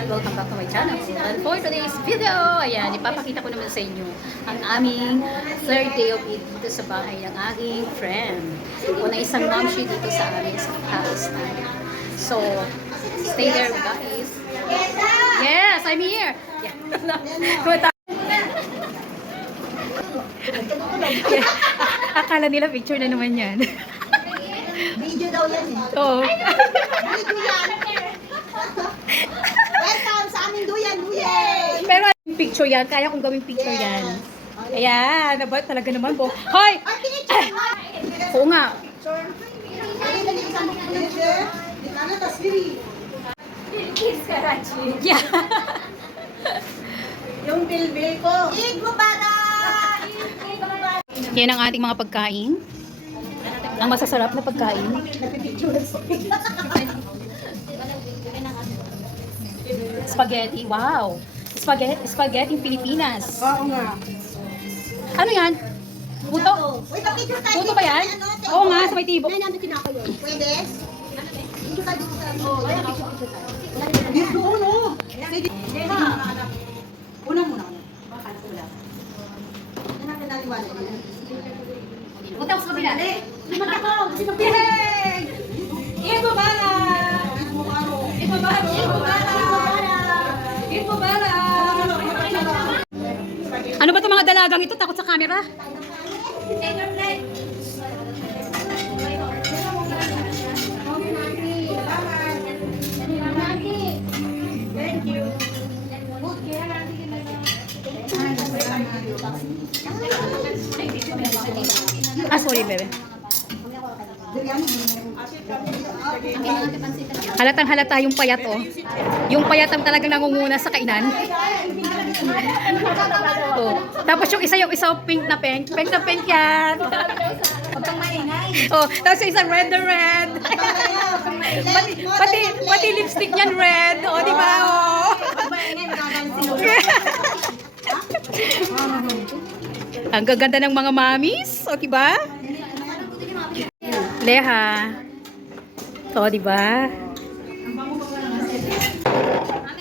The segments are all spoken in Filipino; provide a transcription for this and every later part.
everyone! Welcome back to my channel. And for today's video, ayan, ipapakita ko naman sa inyo ang aming third day of it dito sa bahay ng aking friend. Una isang mamshi dito sa amin sa house. So, stay there guys. Yes, I'm here! Yeah. Akala nila picture na naman yan. Video daw yan eh. Oo. Video yan. Welcome sa aming duyan. Pero picture yan, kaya kong gawing picture yan. Ayan, naba talaga naman po. Hoy! Oo nga. Yeah. Yung bilbil ko. Eid Mubarak! Yan ang ating mga pagkain. Ang masasarap na pagkain. Spaghetti, wow. Spaghetti Pilipinas. Oo nga. Ano yan? Buto? Uy, papicture tayo. Buto ba yan? Oo nga, sa may tibok. Yan, namin tinako yun. Pwede? Dito tayo, dito tayo. Oo, yan, picture tayo. Dito, no? Sige. Una muna. Bakit wala? Yan natin naliwanag. Buto sa kabila. Liman ako! Sinabiheng! Eid Mubarak! Eid Mubarak! Eid Mubarak! Eid Mubarak! Eid Mubarak! Ano ba itong mga dalagang ito? Takot sa camera? Thank you. Ah, sorry, bebe. Halatang halata yung payat, oh. Yung payat ang talagang nangunguna sa kainan. Oh. Tapos yung isa pink na pink. Pink na pink yan. Huwag kang maingay. Oh, tapos yung isa red na red. pati lipstick niyan red. Oh, di ba? Oh. Huwag maingay, magagalit si Lola. Ang gaganda ng mga mamis. O, di ba? Leha. O, di ba?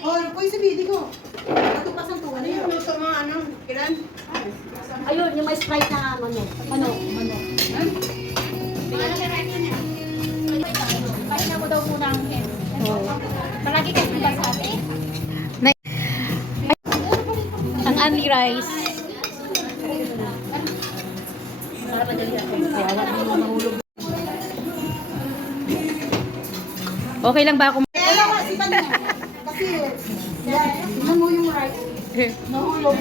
Oh, poy sa video ko. Katupas ang tuwa niyo. Ito mga ano, ilan? Ayun, yung may Sprite na ano. Ano? Pahinga mo daw muna ang hen. Palagi kayo basabi. Ang only rice. Okay lang ba ako? Wala ko, sipan niya. Kasi, tingnan mo yung rice. Nahulog.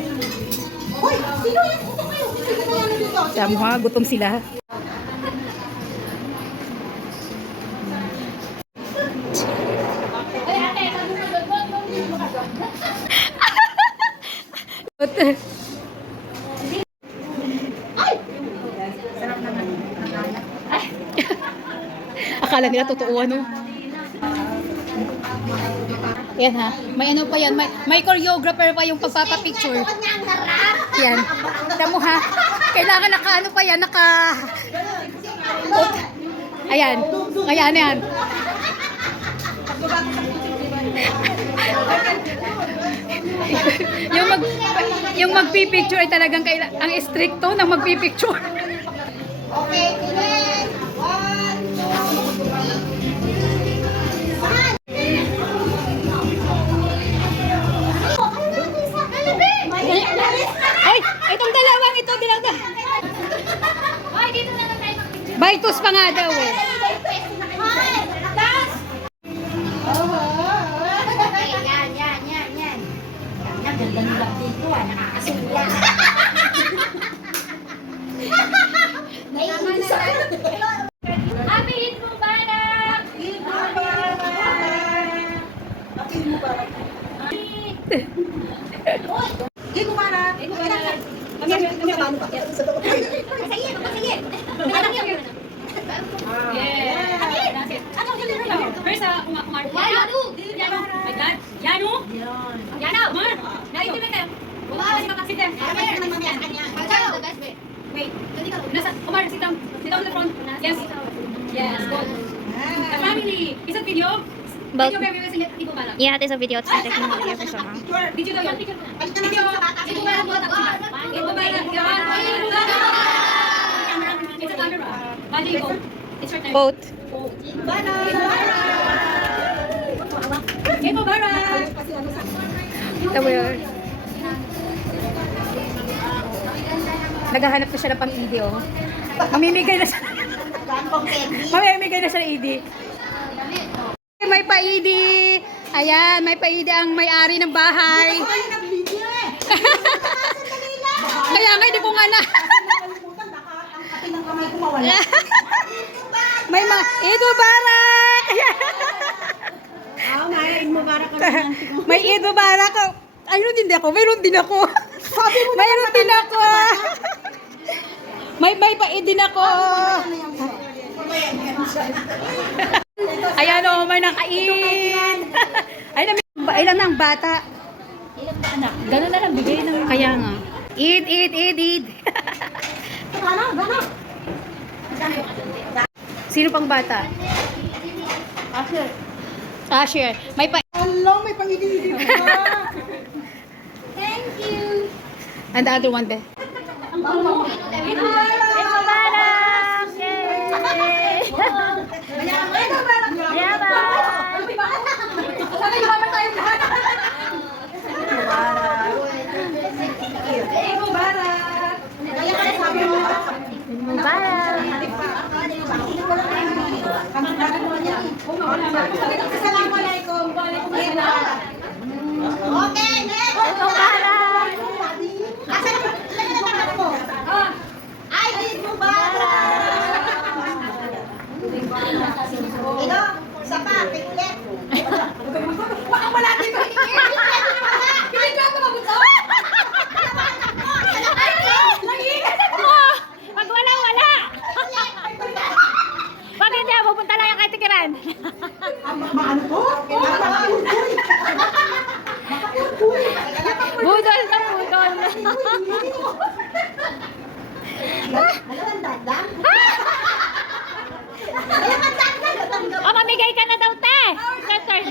Hoy, sino yan? Ito kayo. Sino na yan dito? Sabi mo, gutom sila. Akala nila totoo ano. Yan ha. May ano pa yan. May choreographer pa yung pagpapapicture. Yan. Tamo ha. Kailangan naka ano pa yan. Naka... Ayan. Ayan yan. yung magpipicture ay talagang ang stricto ng magpipicture. Okay, tingin. 1, 2, 3. Ay! Itong dalawang ito dilang na. Baitos pa nga daw eh. Ganda nila dito ah, nakakasuya. Happy Eid Mubarak! Eid Mubarak! Happy Eid Mubarak! Eid Mubarak! Eid Mubarak! Kami paano ba? Masayin! Masayin! Ano First, Umar. Yanu! Yanu. My God. Yanu. Yanu! Umar. Naiti na kayo. Umar, si Papa, sit down. The best way. Wait. Nasa, Umar, sit down. Sit down in the front. Yes. Yes, good. The family. Is it video? About, Video, baby, sige, tipo ba lang? yeah, there's a video outside taking a video for someone. Video daw yan. Video ba lang po? Tipo ba lang? It's a camera. Bali ko. It's your time. Both. Tipo ba lang? The weird. Naghahanap na siya ng pang-ID, oh. Mamimigay na siya. Mamimigay na siya ng ID. May pa-ID. Ayan, may pa-ID ang may-ari ng bahay. Kaya nga, hindi ko nga na. May mga, Eid Mubarak! May Eid Mubarak. Ayun din ako, mayroon din ako. Mayroon din ako. May pa-Eid din ako. Ayan o, may nakain. Ilan na ang bata? Ilan ba anak? Gano'n na lang, bigay ng... Kaya nga. Eid. Sino pang bata? Asher. May pa... Hello, may pang-idin. Thank you. And the other one there. Assalamualaikum. Okay, next. Asan ilagay na naman ako? Ay, Eid Mubarak. Ino, isa pa, pikulit. Wala dito. Hindi ka mabuto. Pag wala. Pag hindi, pupunta lang yung kay Tikiran. Maano po? Budol na budol. Alam dadang? O, mamigay ka na daw, te. Your turn.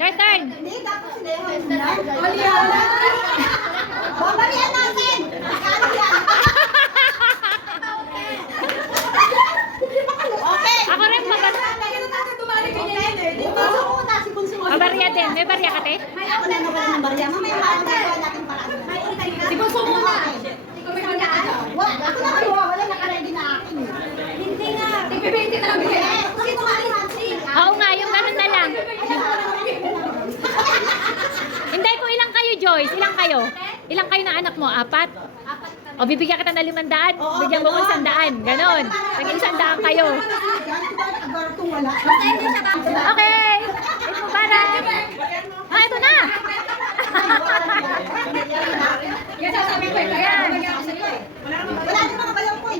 Your turn. Hindi, dapat sila yung Baliana! Baliana natin! Ano yan? Okay! Ako rin mabarya din. May barya ka, te? Ako na nawala ng barya. Mamaya magagawa natin paraan. Si Bunso muna. Ako na kayo, wala nakaready na akin. Hindi nga. Tigpipinti na lang bigay. Kasi tumali Hansi. Oo nga, yung ganun na lang. Hindi ko ilang kayo, Joyce? Ilang kayo? Ilang kayo na anak mo? 4? O bibigyan kita ng 500. Bigyan mo ko 100. Ganon. Naging 100 kayo. Okay. Eid Mubarak. Ah, ito na. Yan sasabi ko. Yan. Wala din mga balang po.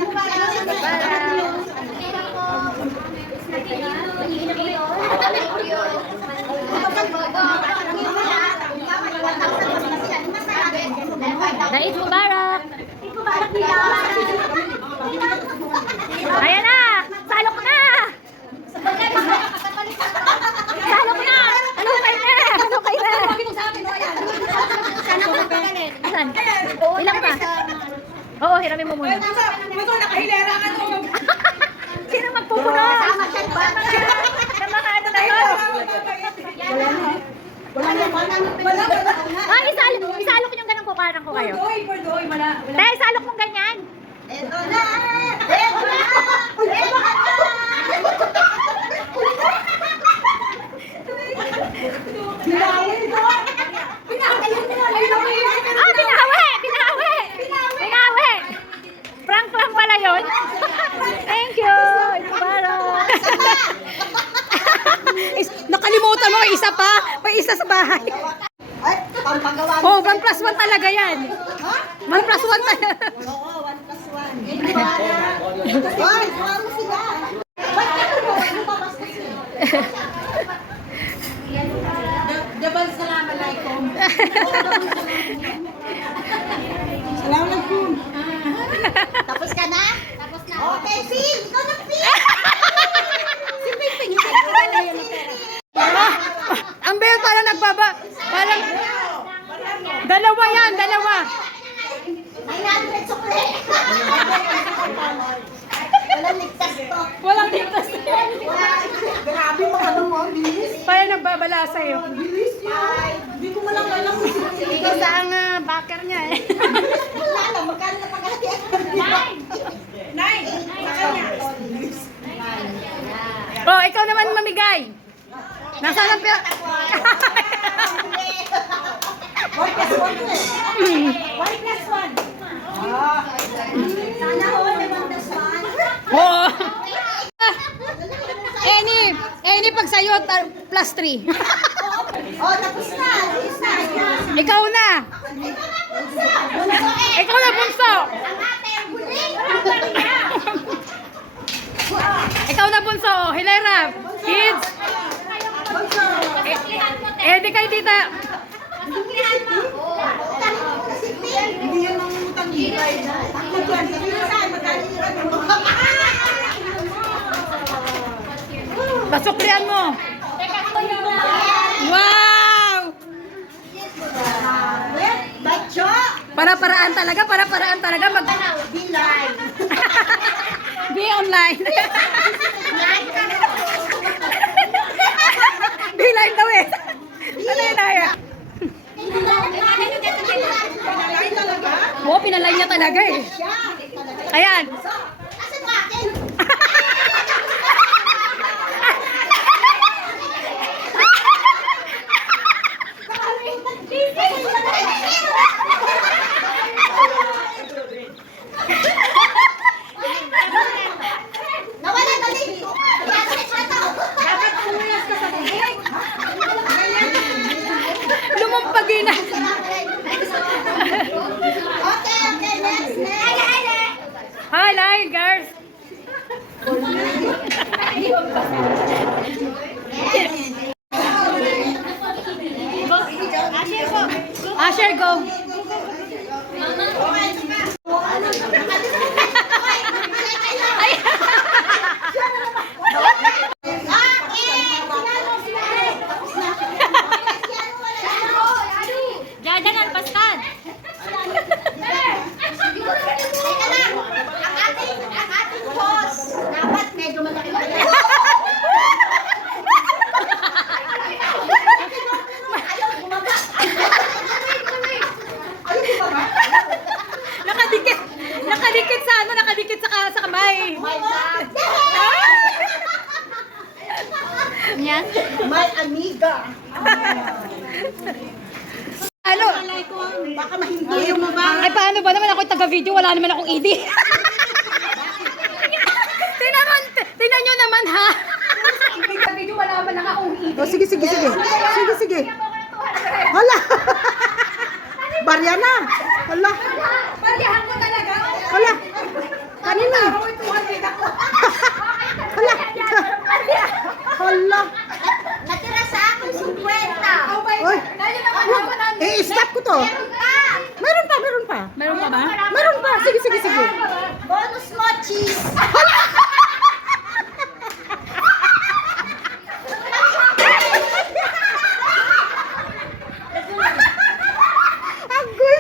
Na Eid Mubarak. Ayan na. Salok na. Salok na. Ano kayo na? Ano kayo na? Asan? Ilang pa? Oo, hiramin mo muna. Sino magpupuno? Sa mga ano na yun? Ah, isalok yung ganun kukarang ko kayo. Tay, salok mong ganyan. Ito na! Ito na! Ito na! Ah, binawi! Prank lang pala yun. Thank you. Eid Mubarak. Nakalimutan mo, may isa pa. May isa sa bahay. Ay, pampagawa mo. Oh, 1+1 talaga yan. 1+1 talaga. Oo, 1+1. Hoy, kuha mo sila. Ba't ka mo? Ano ba basta sila? Jabal Assalamualaikum. Assalamualaikum. Tapos ka na? Tapos na. Okay, Ping! Ikaw na, Ping! Si Ping Walang ligtas. Grabe mga ano mo, bilis. Kaya nagbabala sa'yo. Bilis yan. Hindi ko malang alam. Ito sa ang backer niya eh. Wala lang, magkano na pag-alati? Oh, ikaw naman mamigay. Nasaan ang pera? One plus one to eh. One plus one. Sana all may one plus one. Oo. Any pag sa'yo, plus 3. Oh, tapos na. Tapos na. Ikaw na. Ikaw na, bunso. Ikaw na, bunso. Hilera. Kids. Di kay tita. Hindi yan mangungutang gilay. Takbo dyan. Sabi mo saan, magkaliran mo. Pasuklian mo. Wow! Bacho! Para-paraan talaga, para-paraan talaga. Bilay. Be online. Be live daw eh. Ano yun Aya? Pinalay talaga? Oo, pinalay niya talaga eh. Siya. Ayan. Asan ba akin? Nawala dali. Dapat pumuyas ka sa bibig. Lumumpagin na. Okay, next. Hi, line, girls. Asher, go. Jajanan, paskan. Ang ating boss, dapat medyo malaki. Nakadikit. Nakadikit sa ano, nakadikit sa kamay. Yan. My amiga. Ano? Baka mahindi yung mga. Ay, paano ba naman ako taga-video? Wala naman akong ID. Tingnan nyo naman, ha? Taga-video, wala naman akong ID. Oh, sige. Sige. Hala. Barya na. Hala. Palihan ko talaga. Hala. Kanina. Hala. Hala. Natira sa akin 50. Oy. Stop ko to. Meron pa. Meron pa ba? Meron pa. Sige. Bonus mo, cheese. Agoy.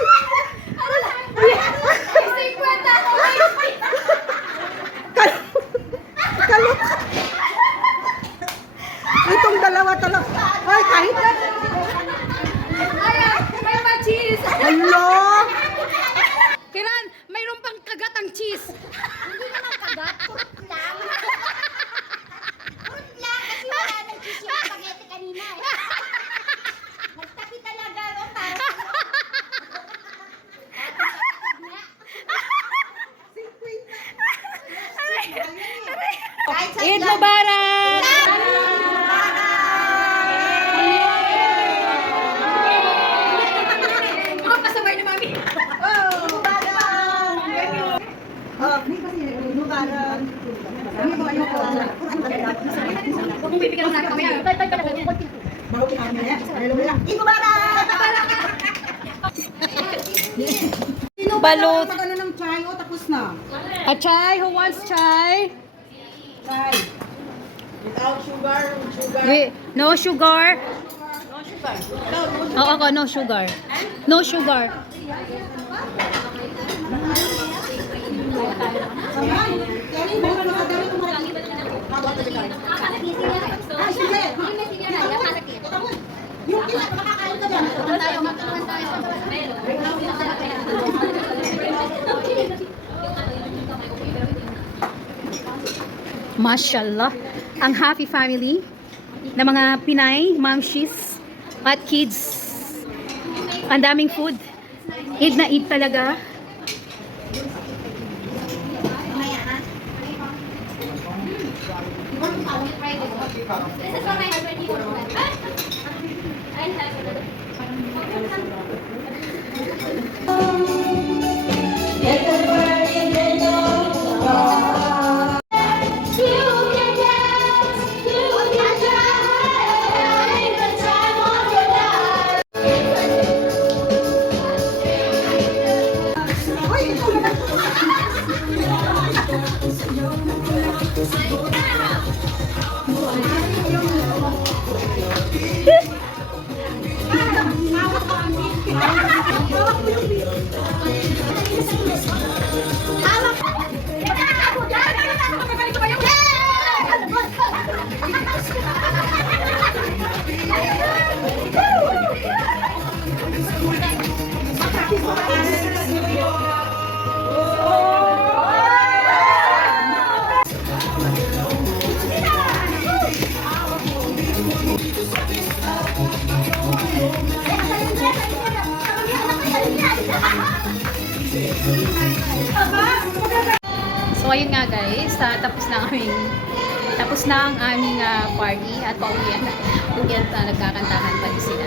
Kalok. Itong dalawa talaga. Ay, kahit. May pa-cheese. Hello. Kiran, mayroon pang kagat ang cheese. Hindi naman kagat. Kurot lang. Kurot lang kasi wala ng cheese yung spaghetti kanina eh. Nagtapi talaga. No? Eid Mubarak! Mga pasabay ni Mami. Kung bibigyan na natin mamaya. Balot. Ano ng chai? O, tapos na. A chai? Who wants chai? Chai. Without sugar, No sugar? Oo, no sugar. No sugar. Kaya, meron na kadali Ah, sige. Yung kila, makakain ka dyan. Mashallah, ang happy family na mga Pinay, mamshis, at kids. Ang daming food. Eid na eid talaga. So ayun nga guys, tapos na ang aming party at pauwian na nagkakantahan pa din sila.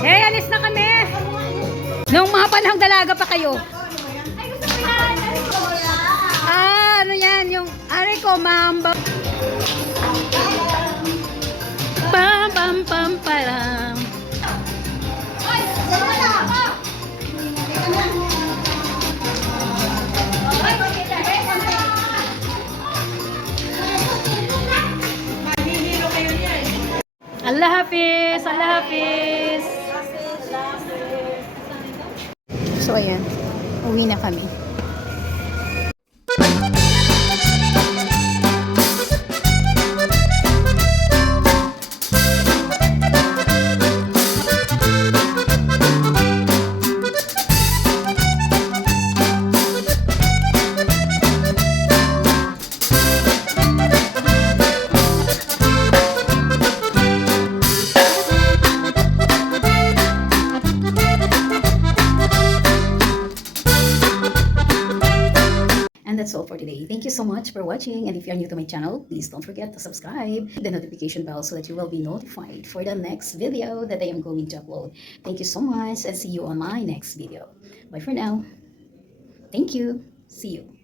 Hey, alis na kami! Nung mga panahang dalaga pa kayo. Ah, ano yan? Yung, aray ko, mamba. Pam, pam, pam, param. Allah Hafiz! Allah Hafiz! So ayan, uwi na kami. And that's all for today. Thank you so much for watching. And if you're new to my channel, please don't forget to subscribe, the notification bell so that you will be notified for the next video that I am going to upload. Thank you so much and see you on my next video. Bye for now. Thank you. See you.